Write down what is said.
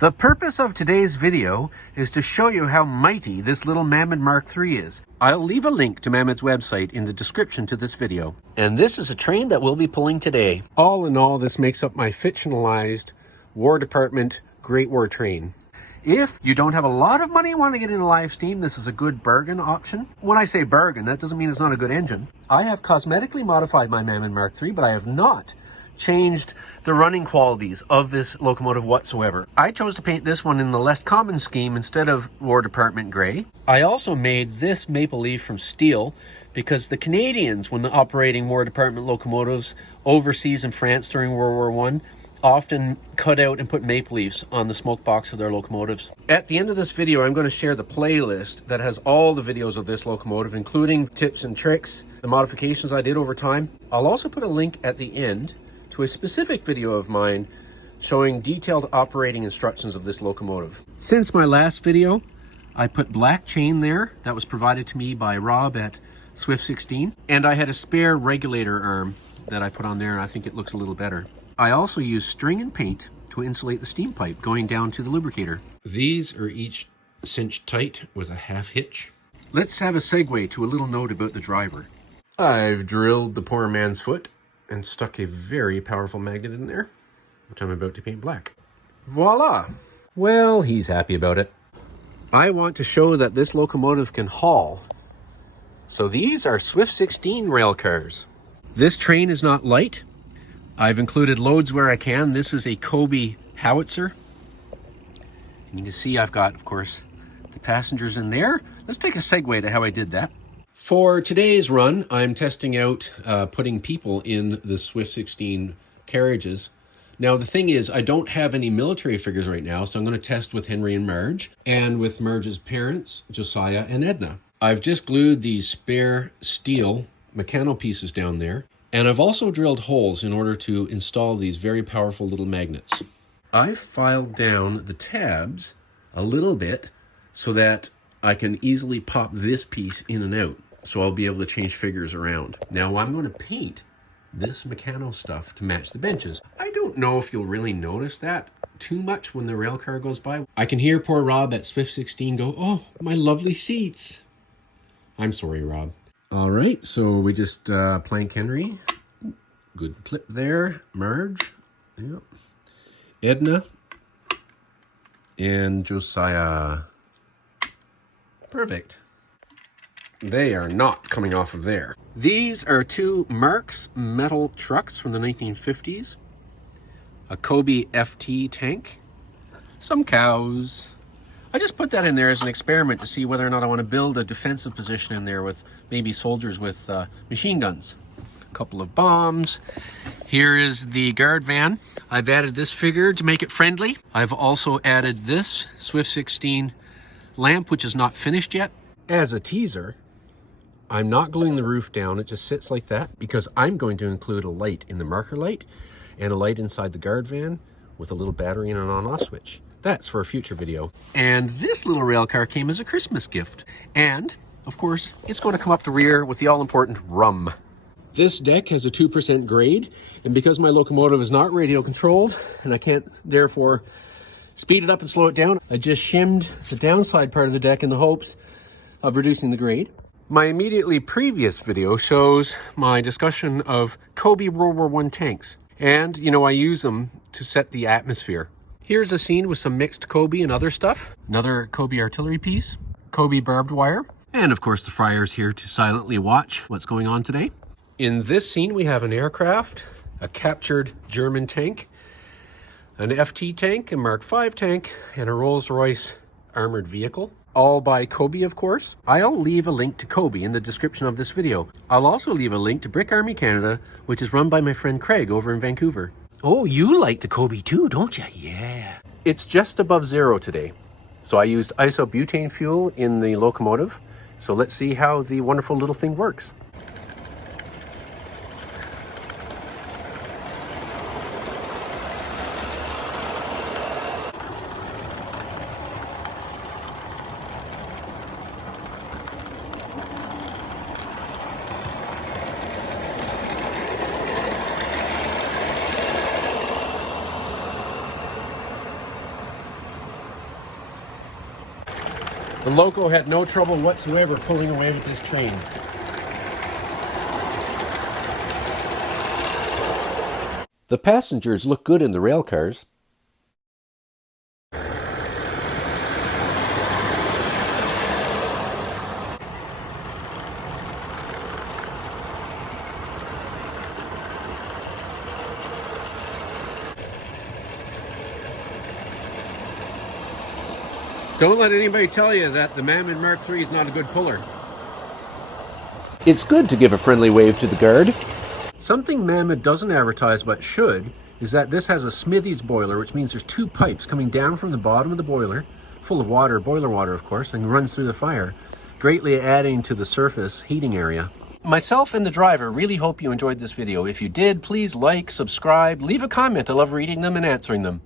The purpose of today's video is to show you how mighty this little Mamod Mark III is. I'll leave a link to Mamod's website in the description to this video. And this is a train that we'll be pulling today. All in all, this makes up my fictionalized War Department Great War train. If you don't have a lot of money and want to get into live steam, this is a good bargain option. When I say bargain, that doesn't mean it's not a good engine. I have cosmetically modified my Mamod Mark III, but I have not changed the running qualities of this locomotive whatsoever. I chose to paint this one in the less common scheme instead of War Department gray. I also made this maple leaf from steel because the Canadians, when operating War Department locomotives overseas in France during World War One, often cut out and put maple leaves on the smoke box of their locomotives. At the end of this video, I'm going to share the playlist that has all the videos of this locomotive, including tips and tricks, the modifications I did over time. I'll also put a link at the end to a specific video of mine showing detailed operating instructions of this locomotive. Since my last video, I put black chain there that was provided to me by Rob at S16, and I had a spare regulator arm that I put on there, and I think it looks a little better. I also used string and paint to insulate the steam pipe going down to the lubricator. These are each cinched tight with a half hitch. Let's have a segue to a little note about the driver. I've drilled the poor man's foot and stuck a very powerful magnet in there, which I'm about to paint black. Voila! Well, he's happy about it. I want to show that this locomotive can haul. So these are S16 rail cars. This train is not light. I've included loads where I can. This is a COBI howitzer. And you can see I've got, of course, the passengers in there. Let's take a segue to how I did that. For today's run, I'm testing out putting people in the S16 carriages. Now, the thing is, I don't have any military figures right now, so I'm going to test with Henry and Marge, and with Marge's parents, Josiah and Edna. I've just glued these spare steel mechano pieces down there, and I've also drilled holes in order to install these very powerful little magnets. I've filed down the tabs a little bit so that I can easily pop this piece in and out. So I'll be able to change figures around. Now I'm going to paint this mechano stuff to match the benches. I don't know if you'll really notice that too much when the rail car goes by. I can hear poor Rob at S16 go, "Oh, my lovely seats." I'm sorry, Rob. All right, so we just plank Henry. Good clip there. Marge. Yep. Edna. And Josiah. Perfect. They are not coming off of there. These are two Marx metal trucks from the 1950s. A COBI FT tank. Some cows. I just put that in there as an experiment to see whether or not I want to build a defensive position in there with maybe soldiers with machine guns. A couple of bombs. Here is the guard van. I've added this figure to make it friendly. I've also added this S16 lamp, which is not finished yet. As a teaser, I'm not gluing the roof down. It just sits like that because I'm going to include a light in the marker light and a light inside the guard van with a little battery and an on-off switch. That's for a future video. And this little rail car came as a Christmas gift. And, of course, it's going to come up the rear with the all-important rum. This deck has a 2% grade, and because my locomotive is not radio controlled, and I can't therefore speed it up and slow it down, I just shimmed the downside part of the deck in the hopes of reducing the grade. My immediately previous video shows my discussion of COBI World War One tanks. And, you know, I use them to set the atmosphere. Here's a scene with some mixed COBI and other stuff. Another COBI artillery piece, COBI barbed wire. And of course the friar's here to silently watch what's going on today. In this scene we have an aircraft, a captured German tank, an FT tank, a Mark V tank, and a Rolls-Royce armored vehicle. All by COBI, of course. I'll leave a link to COBI in the description of this video. I'll also leave a link to Brick Army Canada, which is run by my friend Craig over in Vancouver. Oh, you like the COBI too, don't you? Yeah. It's just above zero today. So I used isobutane fuel in the locomotive. So let's see how the wonderful little thing works. The loco had no trouble whatsoever pulling away with this train. The passengers look good in the rail cars. Don't let anybody tell you that the Mamod Mark III is not a good puller. It's good to give a friendly wave to the guard. Something Mamod doesn't advertise but should is that this has a Smithy's boiler, which means there's two pipes coming down from the bottom of the boiler, full of water, boiler water of course, and runs through the fire, greatly adding to the surface heating area. Myself and the driver really hope you enjoyed this video. If you did, please like, subscribe, leave a comment. I love reading them and answering them.